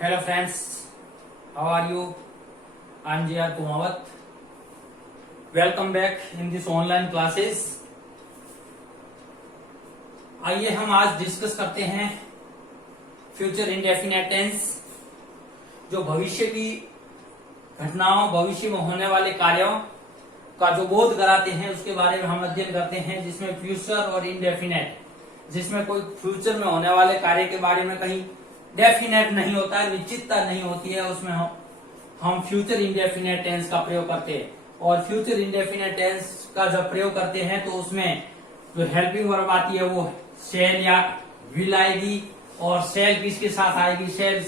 Hello friends, how are you? I'm J.R. Kumawat. Welcome back in this online classes. आइए हम आज discuss करते हैं फ्यूचर इंडेफिनिट टेंस, जो भविष्य की घटनाओं, भविष्य में होने वाले कार्यों का जो बोध कराते हैं उसके बारे में हम अध्ययन करते हैं, जिसमें फ्यूचर और इंडेफिनिट, जिसमें कोई फ्यूचर में होने वाले कार्य के बारे में कहीं डेफिनेट नहीं होता है, निश्चितता नहीं होती है, उसमें हम फ्यूचर इंडेफिनिट टेंस का प्रयोग करते हैं। और फ्यूचर इंडेफिनिट टेंस का जब प्रयोग करते हैं तो उसमें जो हेल्पिंग वर्ब आती है वो शैल या विल आएगी। और शैल किसके साथ आएगी? शैल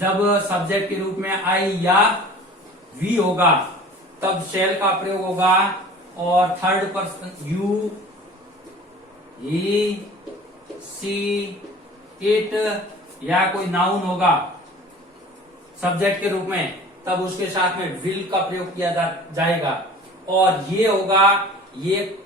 जब सब्जेक्ट के रूप में आई या वी होगा तब शैल का प्रयोग होगा। और third person you, he, she, it या कोई नाउन होगा सब्जेक्ट के रूप में, तब उसके साथ में विल का प्रयोग किया जाएगा। और ये होगा, ये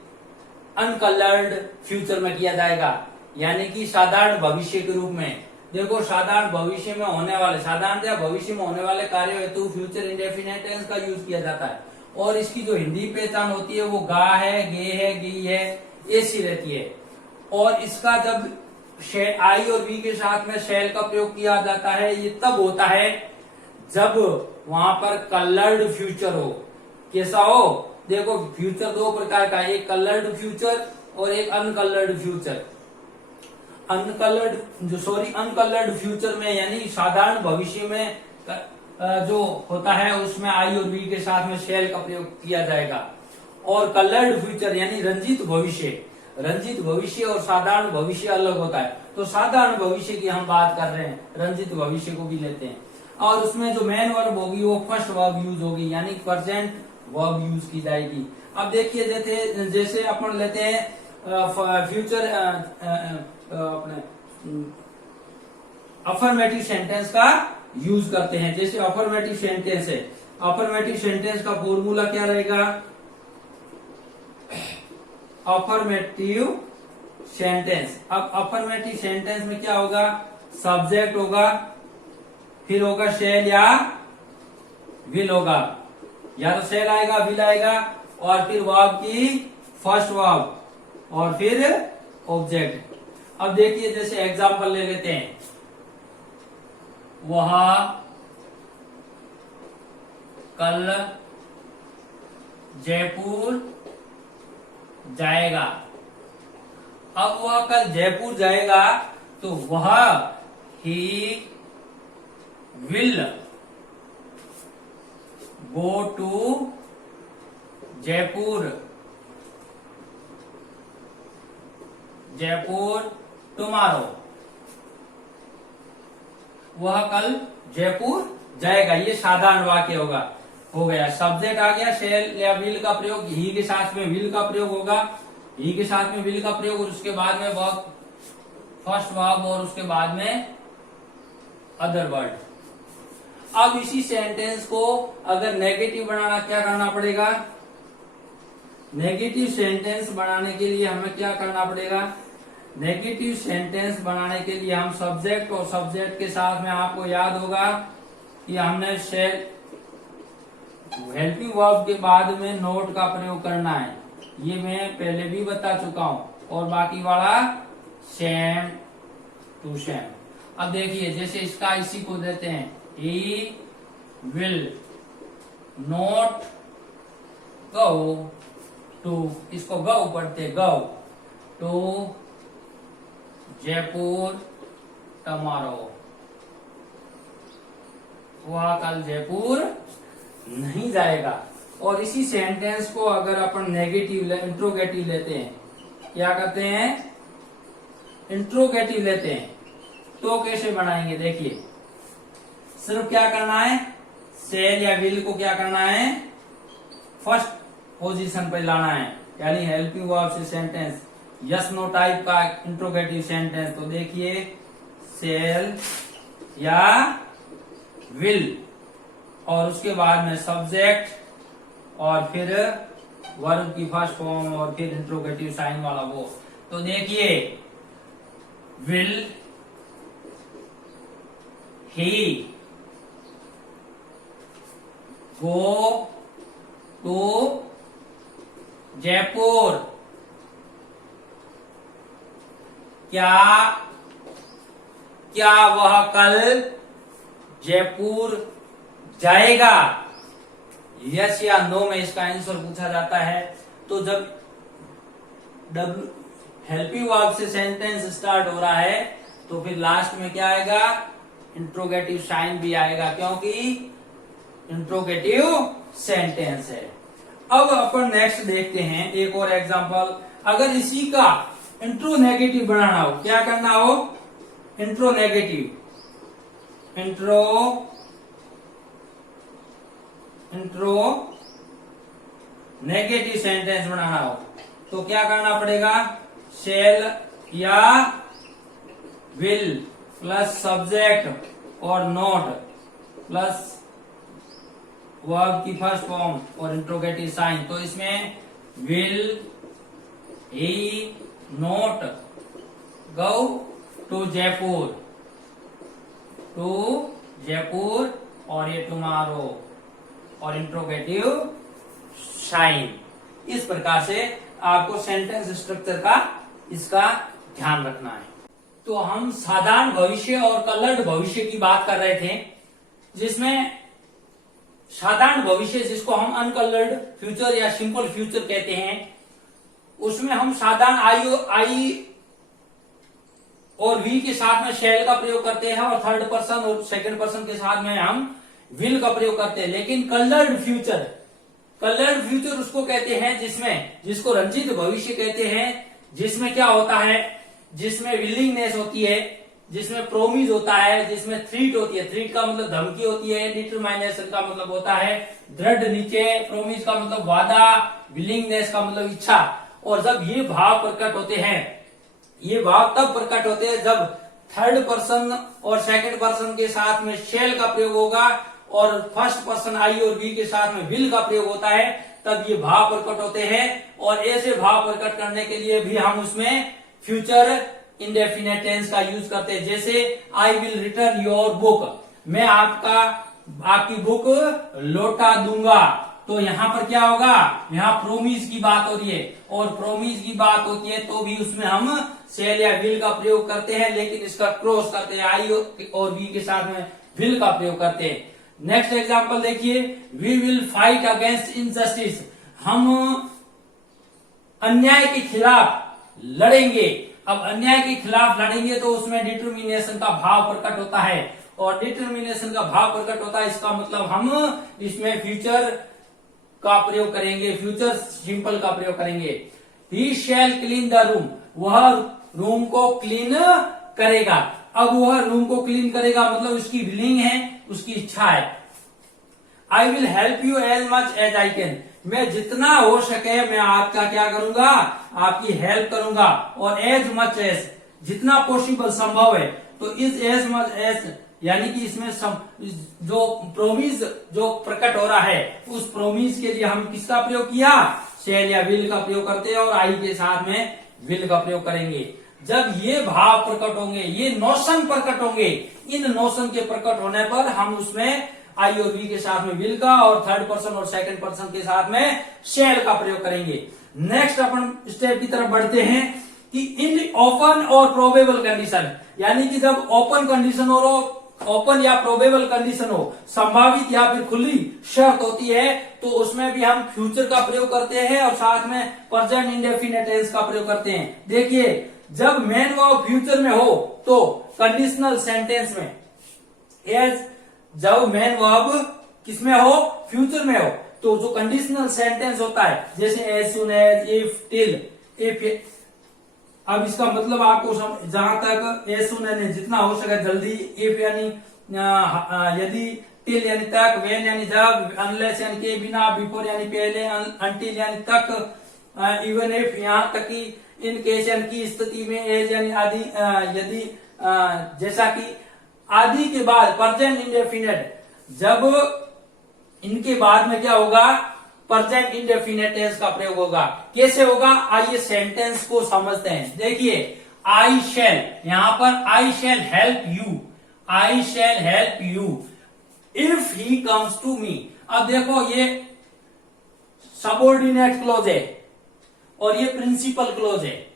अनकलर्ड फ्यूचर में किया जाएगा, यानी कि साधारण भविष्य के रूप में। देखो, साधारण भविष्य में होने वाले, साधारणतः भविष्य में होने वाले कार्य हेतु फ्यूचर इंडेफिनिट टेंस का यूज किया जाता है। और इसकी जो हिंदी पहचान होती है वो गा है, गे है, गी है, ऐसी रहती है। और इसका जब आई और वी के साथ में शैल का प्रयोग किया जाता है, ये तब होता है जब वहां पर कलर्ड फ्यूचर हो। कैसा हो? देखो, फ्यूचर दो प्रकार का, एक कलर्ड फ्यूचर और एक अनकलर्ड फ्यूचर। अनकलर्ड फ्यूचर में यानी साधारण भविष्य में जो होता है उसमें आई और वी के साथ में शैल का प्रयोग किया जाएगा। और कलर्ड फ्यूचर यानी रंजित भविष्य और साधारण भविष्य अलग होता है। तो साधारण भविष्य की हम बात कर रहे हैं, रंजित भविष्य को भी लेते हैं। और उसमें जो मेन वर्ब होगी वो फर्स्ट वर्ब यूज होगी, यानी प्रेजेंट वर्ब यूज की जाएगी। अब देखिए, जैसे अपन लेते हैं फ्यूचर अपने अफर्मेटिव सेंटेंस का यूज करते हैं। जैसे अफर्मेटिव सेंटेंस है, अफर्मेटिव सेंटेंस का फॉर्मूला क्या रहेगा? Affirmative sentence. अब अफर्मेटिव सेंटेंस में क्या होगा? सब्जेक्ट होगा, फिर होगा शैल या विल होगा, या तो शैल आएगा, विल आएगा, और फिर वर्ब की फर्स्ट वर्ब और फिर ऑब्जेक्ट। अब देखिए, जैसे एग्जांपल ले लेते हैं, वह कल जयपुर जाएगा। अब वह कल जयपुर जाएगा तो वह he will go to Jaipur tomorrow. वह कल जयपुर जाएगा, ये साधारण वाक्य होगा, हो गया। सब्जेक्ट आ गया, शैल या विल का प्रयोग, ही के साथ में विल का प्रयोग होगा, ही के साथ में विल का प्रयोग, और उसके बाद में वर्ब, फर्स्ट वर्ब, और उसके बाद में अदर वर्ड। अब इसी सेंटेंस को अगर नेगेटिव बनाना, क्या करना पड़ेगा? नेगेटिव सेंटेंस बनाने के लिए हमें क्या करना पड़ेगा? नेगेटिव सेंटेंस बनाने के लिए हम सब्जेक्ट और सब्जेक्ट के साथ में, आपको याद होगा कि हमने शैल हेल्पिंग वर्ब के बाद में नोट का प्रयोग करना है, ये मैं पहले भी बता चुका हूं। और बाकी वाला सेम टू सेम। अब देखिए, जैसे इसका इसी को देते हैं, he will not go to, इसको गो पढ़ते, गो टू जयपुर टुमारो। वह कल जयपुर नहीं जाएगा। और इसी सेंटेंस को अगर अपन नेगेटिव इंट्रोगेटिव लेते हैं, क्या करते हैं? इंट्रोगेटिव लेते हैं, तो कैसे बनाएंगे? देखिए, सिर्फ क्या करना है? शैल या विल को क्या करना है? फर्स्ट पोजीशन पे लाना है, यानी हेल्पिंग वर्ब से सेंटेंस, यस नो टाइप का इंट्रोगेटिव सेंटेंस। तो देखिए, शैल या विल, और उसके बाद में सब्जेक्ट, और फिर वर्ब की फर्स्ट फॉर्म, और फिर इंट्रोगेटिव साइन वाला वो। तो देखिए, will he go to Jaipur. क्या वह कल जयपुर जाएगा? यस या नो में इसका आंसर पूछा जाता है। तो जब हेल्पिंग वर्ब से सेंटेंस स्टार्ट हो रहा है तो फिर लास्ट में क्या आएगा? इंट्रोगेटिव साइन भी आएगा, क्योंकि इंट्रोगेटिव सेंटेंस है। अब अपन नेक्स्ट देखते हैं एक और एग्जांपल। अगर इसी का इंट्रो नेगेटिव बनाना हो, क्या करना हो? Intro negative, intro negative sentence बनाना हो तो क्या करना पड़ेगा? शैल या विल प्लस सब्जेक्ट और नोट प्लस वर्ब की फर्स्ट फॉर्म और इंट्रोगेटिव साइन। तो इसमें will he not go to Jaipur और ये टुमारो और इंट्रोगेटिव साइन। इस प्रकार से आपको सेंटेंस स्ट्रक्चर का इसका ध्यान रखना है। तो हम साधारण भविष्य और कलर्ड भविष्य की बात कर रहे थे, जिसमें साधारण भविष्य जिसको हम अनकलर्ड फ्यूचर या सिंपल फ्यूचर कहते हैं, उसमें हम साधारण आई और वी के साथ में शैल का प्रयोग करते हैं और थर्ड पर्सन और सेकंड पर्सन के साथ में हम विल का प्रयोग करते हैं। लेकिन कलर्ड फ्यूचर उसको कहते हैं जिसको रंजित भविष्य कहते हैं, जिसमें क्या होता है? जिसमें विलिंगनेस होती है, जिसमें प्रोमिस होता है, जिसमें थ्रीट होती है। थ्रीट का मतलब धमकी होती है, डिटरमाइनेशन का मतलब होता है दृढ़ निश्चय, प्रोमिस का मतलब वादा, विलिंगनेस का मतलब इच्छा। और जब ये भाव प्रकट होते हैं, ये भाव तब प्रकट होते हैं जब थर्ड पर्सन और सेकंड पर्सन के साथ में शैल का प्रयोग होगा और फर्स्ट पर्सन आई और वी के साथ में विल का प्रयोग होता है, तब ये भाव प्रकट होते हैं। और ऐसे भाव प्रकट करने के लिए भी हम उसमें फ्यूचर इंडेफिनिट टेंस का यूज करते हैं। जैसे I will return your book, मैं आपकी बुक लौटा दूंगा। तो यहाँ पर क्या होगा? यहाँ प्रोमिस की बात हो रही है, और प्रोमिस की बात होती है तो भी उसमें हम शैल या विल का प्रयोग करते हैं, लेकिन इसका क्रॉस करते हैं, आई और वी के साथ में विल का प्रयोग करते हैं। नेक्स्ट एग्जांपल देखिए, we will fight against injustice, हम अन्याय के खिलाफ लड़ेंगे। अब अन्याय के खिलाफ लड़ेंगे तो उसमें डिटर्मिनेशन का भाव प्रकट होता है, और डिटर्मिनेशन का भाव प्रकट होता है, इसका मतलब हम इसमें फ्यूचर का प्रयोग करेंगे, फ्यूचर सिंपल का प्रयोग करेंगे। ही शैल क्लीन द रूम, वह रूम को क्लीन करेगा। अब वह रूम को क्लीन करेगा मतलब उसकी विलिंग है, उसकी इच्छा है। I will help you as much as I can, मैं जितना हो सके मैं आपका क्या करूंगा? आपकी हेल्प करूंगा। और एज मच एज, जितना पॉसिबल संभव है। तो इज एज मच एज यानी कि इसमें जो प्रोमिस जो प्रकट हो रहा है, उस प्रोमिस के लिए हम किसका प्रयोग किया? शैल या विल का प्रयोग करते हैं, और आई के साथ में विल का प्रयोग करेंगे। जब ये भाव प्रकट होंगे, ये नोशन प्रकट होंगे, इन नोशन के प्रकट होने पर हम उसमें आई और वी के साथ में विल का, और थर्ड पर्सन और सेकंड पर्सन के साथ में शैल का प्रयोग करेंगे। नेक्स्ट अपन स्टेप की तरफ बढ़ते हैं कि इन ओपन और प्रोबेबल कंडीशन, यानी कि जब ओपन कंडीशन हो, ओपन या प्रोबेबल कंडीशन हो, संभावित या फिर खुली शर्त होती है, तो उसमें भी हम फ्यूचर का प्रयोग करते हैं और साथ में प्रेजेंट इंडेफिनिट टेंस का प्रयोग करते हैं। देखिए, जब मेन वर्ब फ्यूचर में हो तो कंडीशनल सेंटेंस में एज, जब मेन वर्ब किसमें हो? फ्यूचर में हो, तो जो कंडीशनल सेंटेंस होता है जैसे as soon as, if, till, if. अब इसका मतलब आपको जहां तक एज सुन एज जितना हो सके जल्दी, इफ यानी यदि, टिल यानी तक, वेन यानी जब, अनलेस यानी के बिना, बिफोर यानी पहले, अनटिल यानी तक, इवन इफ यहाँ तक कि, इन केस यानी की स्थिति में, एज यानी आदि, यदि, जैसा कि आदि के बाद प्रेजेंट इंडेफिनिट, जब इनके बाद में क्या होगा? प्रेजेंट इंडेफिनिट टेंस का प्रयोग होगा। कैसे होगा? आइए सेंटेंस को समझते हैं। देखिए, आई शैल, यहां पर I shall help you, I shall help you if he comes to me. अब देखो ये सबऑर्डिनेट क्लोज है और ये प्रिंसिपल क्लोज है।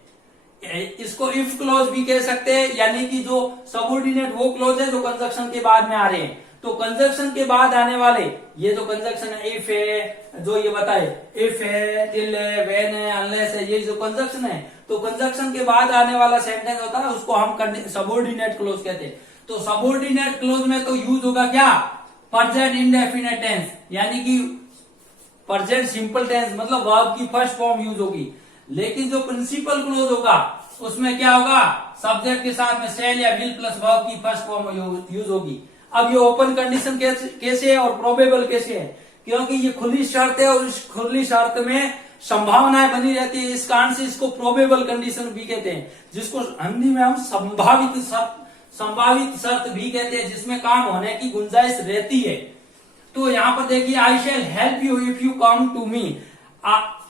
इसको इफ क्लोज भी कह सकते हैं, यानी कि जो सबऑर्डिनेट वो क्लोज है जो कंजक्शन के बाद में आ रहे हैं। तो कंजक्शन के बाद आने वाले ये जो कंजक्शन है, इफ है, जो ये बताए इफ है, टिल है, व्हेन है, अनलेस है, ये जो कंजक्शन है, तो कंजक्शन के बाद आने वाला सेंटेंस होता है उसको हम सबऑर्डिनेट क्लोज कहते हैं। तो सबऑर्डिनेट क्लोज में तो यूज होगा क्या, प्रेजेंट इंडेफिनिट टेंस, यानी कि प्रेजेंट सिंपल टेंस, मतलब वर्ब की फर्स्ट फॉर्म यूज होगी। लेकिन जो प्रिंसिपल क्लोज होगा उसमें क्या होगा, सब्जेक्ट के साथ में शैल या विल प्लस वर्ब की फर्स्ट फॉर्म यूज होगी। अब ये ओपन कंडीशन कैसे है और प्रोबेबल कैसे है, क्योंकि ये खुली शर्त है और इस खुली शर्त में संभावनाएं बनी रहती है, इस कारण से इसको प्रोबेबल कंडीशन भी कहते हैं, जिसको हिंदी में हम संभावित शर्त भी कहते हैं, जिसमें काम होने की गुंजाइश रहती है। तो यहाँ पर देखिए, I shall help you if you come to me,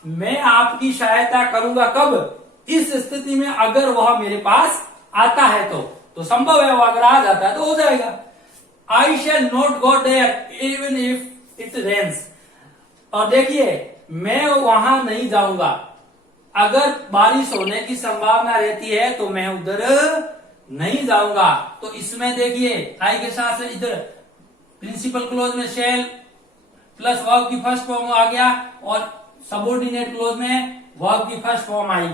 मैं आपकी सहायता करूंगा कब, इस स्थिति में अगर वह मेरे पास आता है तो संभव है, वो अगर आ जाता है तो हो जाएगा। I shall not go there even if it rains, और देखिए मैं वहां नहीं जाऊंगा, अगर बारिश होने की संभावना रहती है तो मैं उधर नहीं जाऊंगा। तो इसमें देखिए आई के साथ से इधर प्रिंसिपल क्लोज में शैल प्लस वर्ब की फर्स्ट फॉर्म आ गया और सबऑर्डिनेट क्लोज में वर्ब की फर्स्ट फॉर्म आई।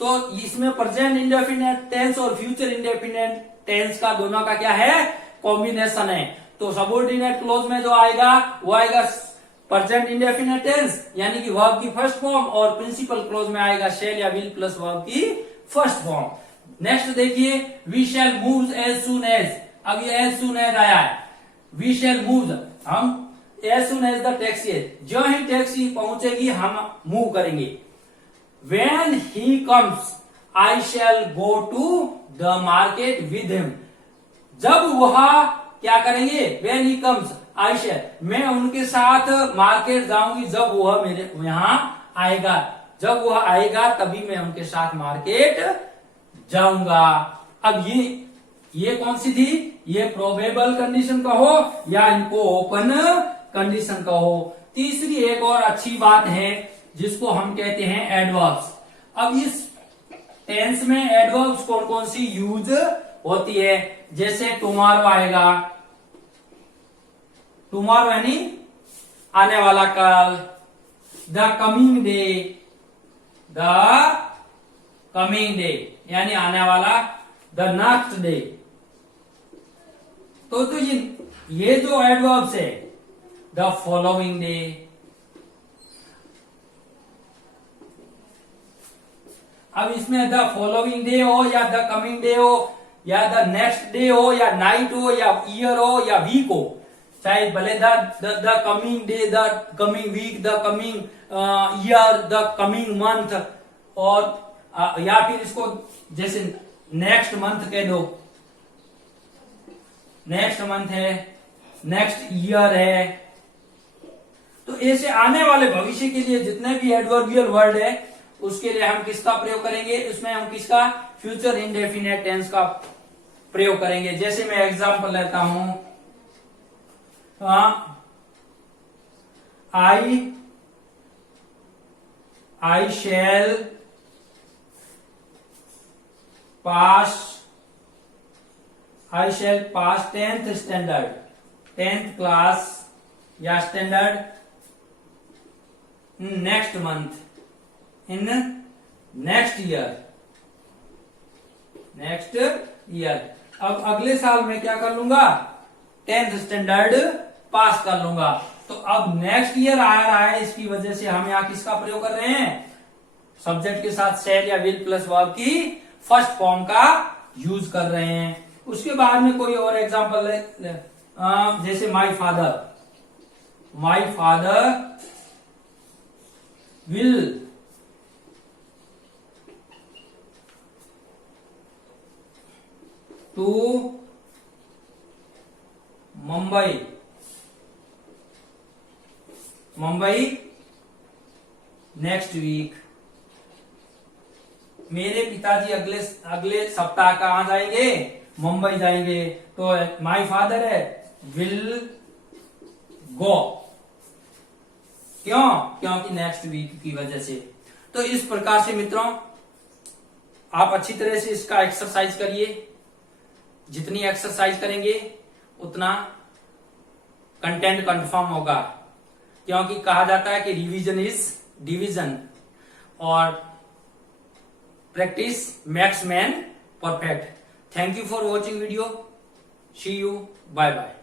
तो इसमें प्रेजेंट इंडेफिनिट टेंस और फ्यूचर इंडेफिनिट टेंस का दोनों का क्या है, कॉम्बिनेशन है। तो सबऑर्डिनेट क्लोज में जो आएगा वो आएगा प्रेजेंट इंडेफिनिट टेंस, यानी कि वर्ब की फर्स्ट फॉर्म, और प्रिंसिपल क्लोज में आएगा शैल या विल प्लस वर्ब की फर्स्ट फॉर्म। नेक्स्ट देखिए, we shall move as soon as, अब ये एज सून एज आया है, वी शैल मूव, हम as soon as the taxi, जो ही टैक्सी पहुंचेगी हम मूव करेंगे। When he comes I shall go to the market with him, जब वह क्या करेंगे, व्हेन ही कम्स आई शैल, मैं उनके साथ मार्केट जाऊंगी जब वह मेरे यहां आएगा, जब वह आएगा तभी मैं उनके साथ मार्केट जाऊंगा। अब ये कौन सी थी, ये प्रोबेबल कंडीशन कहो या इनको ओपन कंडीशन कहो। तीसरी एक और अच्छी बात है जिसको हम कहते हैं एडवर्ब्स। अब इस टेंस में एडवर्ब्स कौन कौन सी यूज होती है, जैसे टुमारो आएगा, टुमारो यानी आने वाला कल, the coming day, the coming day यानी आने वाला, द नेक्स्ट डे। तो ये जो एडवर्ब्स है, द फॉलोइंग डे, अब इसमें द फॉलोइंग डे हो या द कमिंग डे हो या द नेक्स्ट डे हो या नाइट हो या ईयर हो या वीक हो, चाहे भले the coming day, the coming week, the coming year, the coming month, और या फिर इसको जैसे नेक्स्ट मंथ कह दो, नेक्स्ट मंथ है, नेक्स्ट ईयर है। तो ऐसे आने वाले भविष्य के लिए जितने भी एडवर्बियल वर्ड है उसके लिए हम किसका प्रयोग करेंगे, उसमें हम किसका, फ्यूचर इंडेफिनिट टेंस का प्रयोग करेंगे। जैसे मैं एग्जांपल लेता हूं, आई शैल पास 10th स्टैंडर्ड, 10th क्लास या standard next month, in next year. अब अगले साल में क्या कर लूंगा, 10th स्टैंडर्ड पास कर लूंगा। तो अब नेक्स्ट ईयर आ रहा है, इसकी वजह से हम यहाँ किसका प्रयोग कर रहे हैं, सब्जेक्ट के साथ शैल या विल प्लस वर्ब की फर्स्ट फॉर्म का यूज कर रहे हैं। उसके बाद में कोई और एग्जांपल जैसे my father will to Mumbai next week, मेरे पिताजी अगले सप्ताह कहां जाएंगे, मुंबई जाएंगे, तो माई फादर है विल गो। क्यों? क्योंकि नेक्स्ट वीक की वजह से। तो इस प्रकार से मित्रों आप अच्छी तरह से इसका एक्सरसाइज करिए। जितनी एक्सरसाइज करेंगे उतना कंटेंट कंफर्म होगा, क्योंकि कहा जाता है कि रिवीजन इज डिवीजन और practice makes man perfect. Thank you for watching video. See you, bye bye.